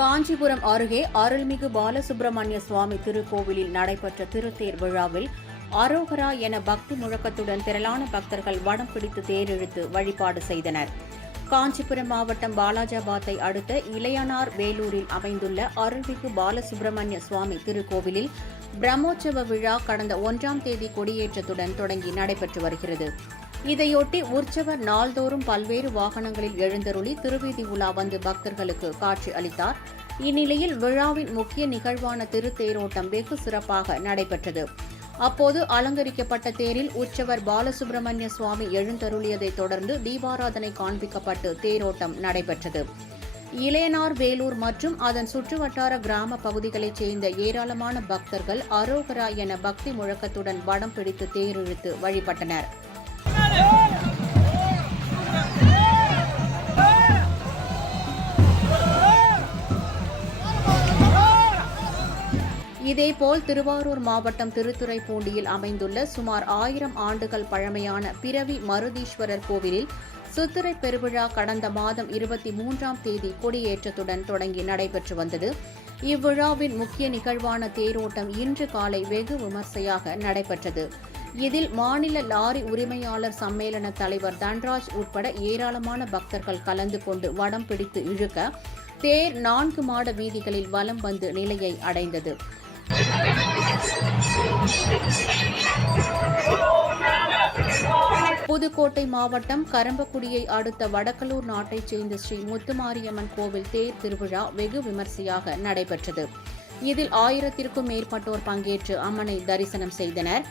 காஞ்சிபுரம் அருகே அருள்மிகு பாலசுப்பிரமணிய சுவாமி திருக்கோவிலில் நடைபெற்ற திருத்தேர் விழாவில் அரோகரா என பக்தி முழக்கத்துடன் திரளான பக்தர்கள் வடம் பிடித்து தேரிழுத்து வழிபாடு செய்தனர். காஞ்சிபுரம் மாவட்டம் பாலாஜாபாத்தை அடுத்த இளையனார் வேலூரில் அமைந்துள்ள அருள்மிகு பாலசுப்பிரமணிய சுவாமி திருக்கோவிலில் பிரம்மோற்சவ விழா கடந்த 1ஆம் தேதி கொடியேற்றத்துடன் தொடங்கி நடைபெற்று வருகிறது. இதையொட்டி உற்சவர் நாள்தோறும் பல்வேறு வாகனங்களில் எழுந்தருளி திருவீதி உலா வந்து பக்தர்களுக்கு காட்சி அளித்தார். இந்நிலையில் விழாவின் முக்கிய நிகழ்வான திருத்தேரோட்டம் வெகு சிறப்பாக நடைபெற்றது. அப்போது அலங்கரிக்கப்பட்ட தேரில் உற்சவர் பாலசுப்பிரமணிய சுவாமி எழுந்தருளியதைத் தொடர்ந்து தீபாராதனை காண்பிக்கப்பட்டு தேரோட்டம் நடைபெற்றது. இளையனார் வேலூர் மற்றும் அதன் சுற்றுவட்டார கிராம பகுதிகளைச் சேர்ந்த ஏராளமான பக்தர்கள் அரோகரா என பக்தி முழக்கத்துடன் வடம் பிடித்து தேரிழுத்து வழிபட்டனர். இதேபோல் திருவாரூர் மாவட்டம் திருத்துறைப்பூண்டியில் அமைந்துள்ள சுமார் 1000 ஆண்டுகள் பழமையான பிறவி மருதீஸ்வரர் கோவிலில் சித்திரை பெருவிழா கடந்த மாதம் 23ஆம் தேதி கொடியேற்றத்துடன் தொடங்கி நடைபெற்று வந்தது. இவ்விழாவின் முக்கிய நிகழ்வான தேரோட்டம் இன்று காலை வெகு விமர்சையாக நடைபெற்றது. இதில் மாநில லாரி உரிமையாளர் சம்மேளன தலைவர் தன்ராஜ் உட்பட ஏராளமான பக்தர்கள் கலந்து கொண்டு வடம் பிடித்து இழுக்க தேர் 4 மாட வீதிகளில் வலம் வந்து நிலையை அடைந்தது. புதுக்கோட்டை மாவட்டம் கரம்பக்குடியை அடுத்த வடக்கலூர் நாட்டைச் சேர்ந்த ஸ்ரீ முத்துமாரியம்மன் கோவில் தேர் திருவிழா வெகு விமர்சையாக நடைபெற்றது. இதில் 1000த்திற்கும் மேற்பட்டோர் பங்கேற்று அம்மனை தரிசனம் செய்தனர்.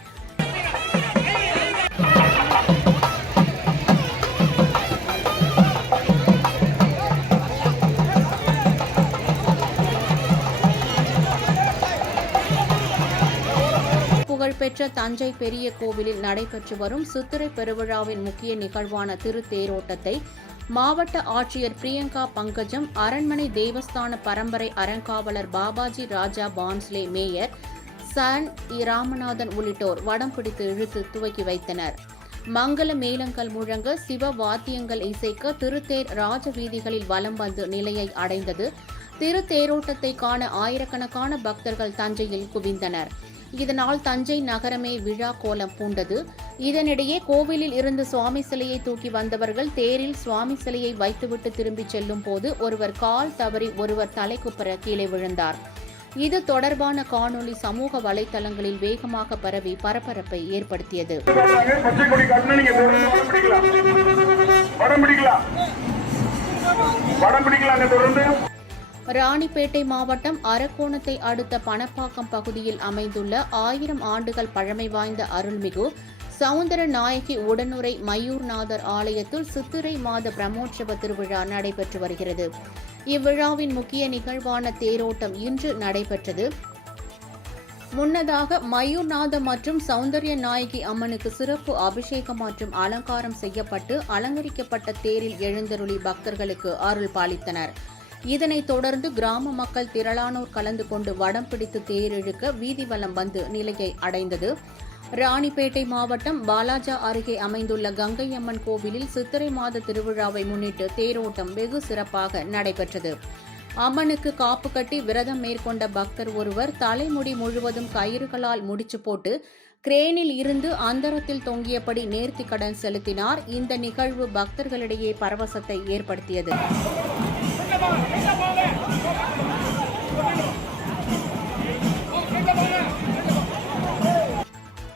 புகழ்பெற்ற தஞ்சை பெரிய கோவிலில் நடைபெற்று வரும் சித்திரை பெருவிழாவின் முக்கிய நிகழ்வான திருத்தேரோட்டத்தை மாவட்ட ஆட்சியர் பிரியங்கா பங்கஜம், அரண்மனை தேவஸ்தான பரம்பரை அறங்காவலர் பாபாஜி ராஜா பான்ஸ்லே, மேயர் சான் ராமநாதன் உள்ளிட்டோர் வடம் பிடித்து இழுத்து துவக்கி வைத்தனர். மங்கள மேளங்கள் முழங்க சிவ வாத்தியங்கள் இசைக்க திருத்தேர் ராஜ வீதிகளில் வலம் வந்து நிலையை அடைந்தது. திருத்தேரோட்டத்தை காண ஆயிரக்கணக்கான பக்தர்கள் தஞ்சையில் குவிந்தனர். இதனால் தஞ்சை நகரமே விழா கோலம் பூண்டது. இதனிடையே கோவிலில் இருந்து சுவாமி சிலையை தூக்கி வந்தவர்கள் தேரில் சுவாமி சிலையை வைத்துவிட்டு திரும்பிச் செல்லும் போது ஒருவர் கால் தவறி ஒருவர் தலைக்குப்புற கீழே விழுந்தார். இது தொடர்பான காணொலி சமூக வலைதளங்களில் வேகமாக பரவி பரபரப்பை ஏற்படுத்தியது. ராணிப்பேட்டை மாவட்டம் அரக்கோணத்தை அடுத்த பணப்பாக்கம் பகுதியில் அமைந்துள்ள 1000 ஆண்டுகள் பழமை வாய்ந்த அருள்மிகு சவுந்தர நாயகி உடனுறை மயூர்நாதர் ஆலயத்தில் சித்திரை மாத பிரம்மோற்சவ திருவிழா நடைபெற்று வருகிறது. இவ்விழாவின் முக்கிய நிகழ்வான தேரோட்டம் இன்று நடைபெற்றது. முன்னதாக மயூர்நாத மற்றும் சவுந்தரிய நாயகி அம்மனுக்கு சிறப்பு அபிஷேகம் மற்றும் அலங்காரம் செய்யப்பட்டு அலங்கரிக்கப்பட்ட தேரில் எழுந்தருளி பக்தர்களுக்கு அருள் பாலித்தனர். இதனைத் தொடர்ந்து கிராம மக்கள் திரளானோர் கலந்து கொண்டு வடம் பிடித்து தேரிழுக்க வீதி வலம் வந்து நிலையை அடைந்தது. ராணிப்பேட்டை மாவட்டம் பாலாஜா அருகே அமைந்துள்ள கங்கையம்மன் கோவிலில் சித்திரை மாத திருவிழாவை முன்னிட்டு தேரோட்டம் வெகு சிறப்பாக நடைபெற்றது. அம்மனுக்கு காப்பு கட்டி விரதம் மேற்கொண்ட பக்தர் ஒருவர் தலைமுடி முழுவதும் கயிறுகளால் முடிச்சு போட்டு கிரேனில் இருந்து அந்தரத்தில் தொங்கியபடி நேர்த்தி கடன் செலுத்தினார். இந்த நிகழ்வு பக்தர்களிடையே பரவசத்தை ஏற்படுத்தியது.